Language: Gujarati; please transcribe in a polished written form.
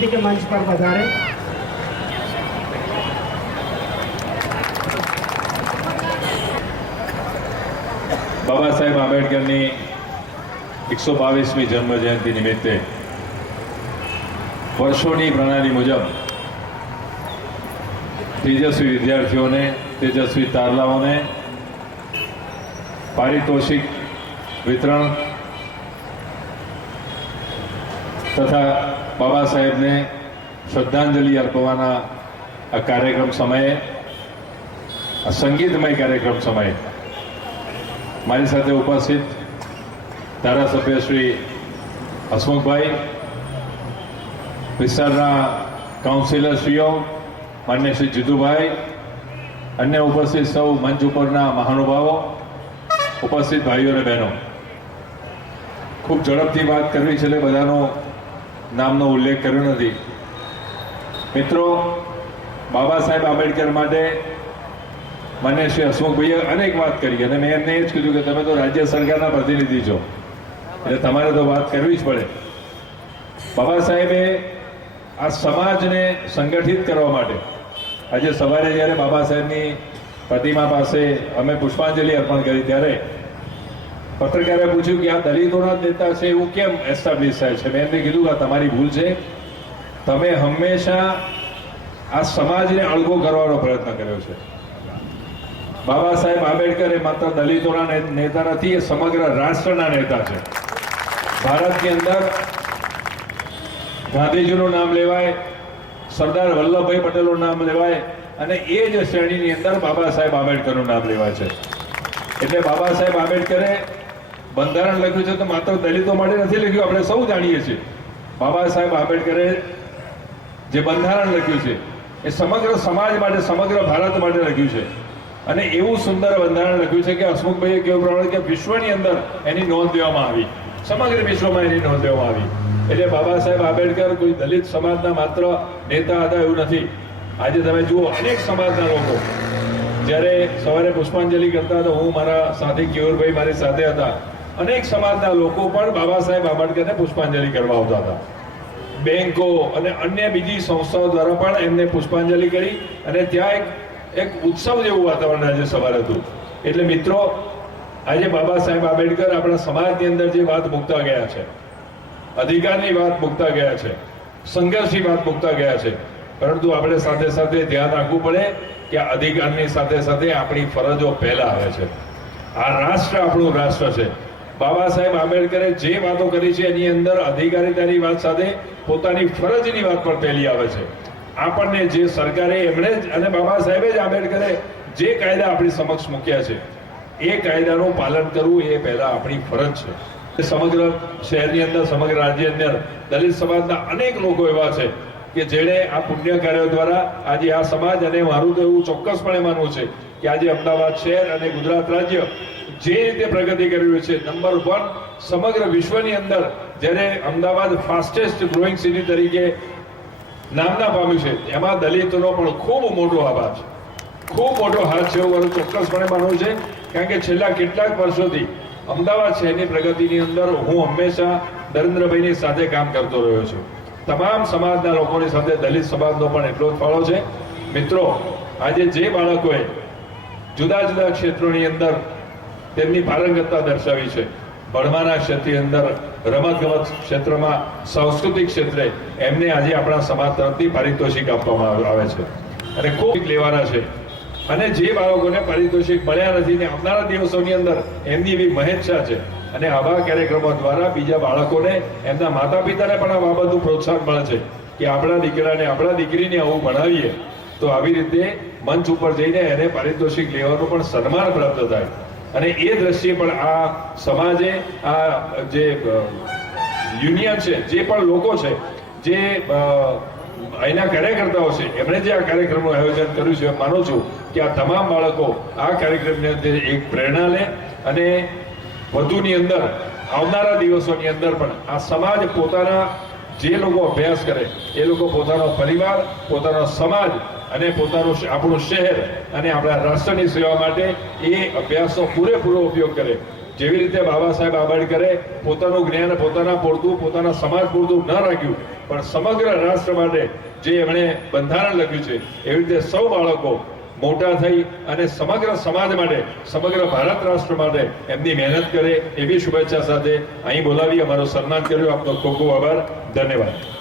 विनंती के मंच पर पधारे। बाबा साहेब आंबेडकरनी 122મી जन्म जयंती निमित्ते वर्षोनी प्रणाली मुजब तेजस्वी विद्यार्थीओने तेजस्वी तारलाओने पारितोषिक वितरण तथा बाबा साहेब ने श्रद्धांजलि अर्पवाना आ कार्यक्रम समये आ संगीतमय कार्यक्रम समये मारी साथे उपस्थित धारासभ्य श्री हसमुखभाई, विस्ताરના કાઉન્સિલરશ્રીઓ, માન્ય શ્રી જીતુભાઈ, अन्य उपस्थित સૌ મંચ ઉપરના મહાનુભાવો, ઉપસ્થિત ભાઈઓ અને બહેનો, ખૂબ ઝડપથી વાત કરવી છે એટલે બધાનો નામનો ઉલ્લેખ કર્યો નથી. મિત્રો, બાબા સાહેબ આંબેડકર માટે મને શ્રી હસમુખભાઈએ અનેક વાત કરી અને મેં એમને એ જ કીધું કે તમે તો રાજ્ય સરકારના પ્રતિનિધિ છો એટલે તમારે તો વાત કરવી જ પડે. બાબા સાહેબે આ સમાજને સંગઠિત કરવા માટે આજે સવારે જ્યારે બાબા સાહેબની પ્રતિમા પાસે અમે પુષ્પાંજલિ અર્પણ કરી ત્યારે પત્રકારે પૂછ્યું કે આ દલિતોના જ નેતા છે એવું કેમ એસ્ટાબ્લિશ થાય છે. મેં એમને કીધું કે તમારી ભૂલ છે, તમે હંમેશા આ સમાજને અળગો કરવાનો પ્રયત્ન કર્યો છે. બાબા સાહેબ આંબેડકર એ માત્ર દલિતોના નેતા નથી, એ સમગ્ર રાષ્ટ્રના નેતા છે. ભારતની અંદર ગાંધીજીનું નામ લેવાય, સરદાર વલ્લભભાઈ પટેલનું નામ લેવાય અને એ જ શ્રેણીની અંદર બાબા સાહેબ આંબેડકરનું નામ લેવાય છે. એટલે બાબા સાહેબ આંબેડકરે બંધારણ લખ્યું છે તો માત્ર દલિતો માટે નથી લખ્યું, આપણે સૌ જાણીએ છીએ. બાબા સાહેબ આંબેડકરે જે બંધારણ લખ્યું છે એ સમગ્ર સમાજ માટે, સમગ્ર ભારત માટે લખ્યું છે. અને એવું સુંદર બંધારણ લખ્યું છે કે હસમુખભાઈએ કેવું પ્રમાણે કે વિશ્વની અંદર એની નોંધ લેવામાં આવી, સમગ્ર વિશ્વમાં એની નોંધ લેવામાં આવી. એટલે બાબા સાહેબ આંબેડકર કોઈ દલિત સમાજના માત્ર નેતા હતા એવું નથી. આજે તમે જુઓ, અનેક સમાજના લોકો જ્યારે સવારે પુષ્પાંજલિ કરતા હતા, હું મારા સાથી કેયુરભાઈ મારી સાથે હતા, અનેક સમાજના લોકો પણ બાબા સાહેબ આંબેડકરને પુષ્પાંજલિ કરવા આવતા હતા. બેંકો અને અન્ય બીજી સંસ્થાઓ દ્વારા પણ એમને પુષ્પાંજલિ કરી અને ત્યાં એક ઉત્સવ જેવું વાતાવરણ આજે સવારે હતું. એટલે મિત્રો, આજે બાબા સાહેબ આંબેડકર આપણા સમાજની અંદર જે વાત મૂકતા ગયા છે, અધિકારની વાત મૂકતા ગયા છે, સંઘર્ષની વાત મૂકતા ગયા છે, પરંતુ આપણે સાથે સાથે ધ્યાન રાખવું પડે કે આ અધિકારની સાથે સાથે આપણી ફરજો પહેલા આવે છે. આ રાષ્ટ્ર આપણું રાષ્ટ્ર છે. બાબા સાહેબ આંબેડકરે જે વાતો કરી છે એની અંદર અધિકારીતાની વાત સાથે પોતાની ફરજની વાત પણ પહેલી આવે છે. આપણને જે સરકારે એમણે જ અને બાબા સાહેબે જ આંબેડકરે જે કાયદા આપણી સમક્ષ મૂક્યા છે એ કાયદાનું પાલન કરવું એ પહેલા આપણી ફરજ છે. સમગ્ર શહેરની અંદર, સમગ્ર રાજ્યની અંદર દલિત સમાજના અનેક લોકો એવા છે કે જેણે આ પુણ્ય કાર્યો દ્વારા આજે આ સમાજ, અને મારું તો એવું ચોક્કસપણે માનવું છે કે આજે અમદાવાદ શહેર અને ગુજરાત રાજ્ય જે રીતે પ્રગતિ કરી રહ્યું છે, નંબર 1 સમગ્ર વિશ્વની અંદર જ્યારે અમદાવાદ ફાસ્ટેસ્ટ ગ્રોઈંગ સિટી તરીકે નામના પામ્યું છે, એમાં દલિતોનો પણ ખૂબ મોટો આભાર છે, ખૂબ મોટો હાથ છે એવું મારું ચોક્કસપણે માનવું છે. કારણ કે છેલ્લા કેટલાક વર્ષોથી અમદાવાદ શહેરની પ્રગતિની અંદર હું હંમેશા નરેન્દ્રભાઈની સાથે કામ કરતો રહ્યો છું. તમામ સમાજના લોકોની સાથે દલિત સમાજનો પણ એટલો જ ફાળો છે. મિત્રો, આજે જે બાળકોએ જુદા જુદા ક્ષેત્રોની અંદર તેમની પારંગતતા દર્શાવી છે, ભણવાના ક્ષેત્રની અંદર, રમતગમત ક્ષેત્રમાં, સાંસ્કૃતિક ક્ષેત્રે, એમને આજે આપણા સમાજ તરફથી પારિતોષિક આપવામાં આવે છે અને ખૂબ લેવાના છે. અને જે બાળકોને પારિતોષિક મળ્યા નથી ને આવનારા દિવસોની અંદર એમની એવી મહેચ્છા છે અને આવા કાર્યક્રમો દ્વારા બીજા બાળકોને, એમના માતા પિતાને પણ આ બાબતનું પ્રોત્સાહન મળે છે કે આપણા દીકરાને, આપણા દીકરીને આવું ભણાવીએ તો આવી રીતે મંચ ઉપર જઈને એને પારિતોષિક લેવાનું પણ સન્માન પ્રાપ્ત થાય. અને એ દ્રષ્ટિએ પણ આ સમાજે, આ જે યુનિયન છે, જે પણ લોકો છે, જે અહીંના કાર્યકર્તાઓ છે, એમણે જે આ કાર્યક્રમનું આયોજન કર્યું છે, માનું છું કે આ તમામ બાળકો આ કાર્યક્રમની અંદર એક પ્રેરણા લે અને વધુની અંદર આવનારા દિવસોની અંદર પણ આ સમાજ પોતાના જે લોકો અભ્યાસ કરે એ લોકો પોતાનો પરિવાર, પોતાનો સમાજ અને પોતાનું આપણું શહેર અને આપણા રાષ્ટ્રની સેવા માટે એ અભ્યાસનો પૂરેપૂરો ઉપયોગ કરે જેવી રીતે બાબા સાહેબ આંબેડકરે પોતાનું જ્ઞાન પોતાના પૂરતું પોતાના સમાજ પૂરતું ન રાખ્યું, પણ સમગ્ર રાષ્ટ્ર માટે જે એમણે બંધારણ લખ્યું છે, એવી રીતે સૌ બાળકો મોટા થઈ અને સમગ્ર સમાજ માટે, સમગ્ર ભારત રાષ્ટ્ર માટે એમની મહેનત કરે એવી શુભેચ્છા સાથે અહીં બોલાવી અમારું સન્માન કર્યું. આપનો ખૂબ ખૂબ આભાર. ધન્યવાદ.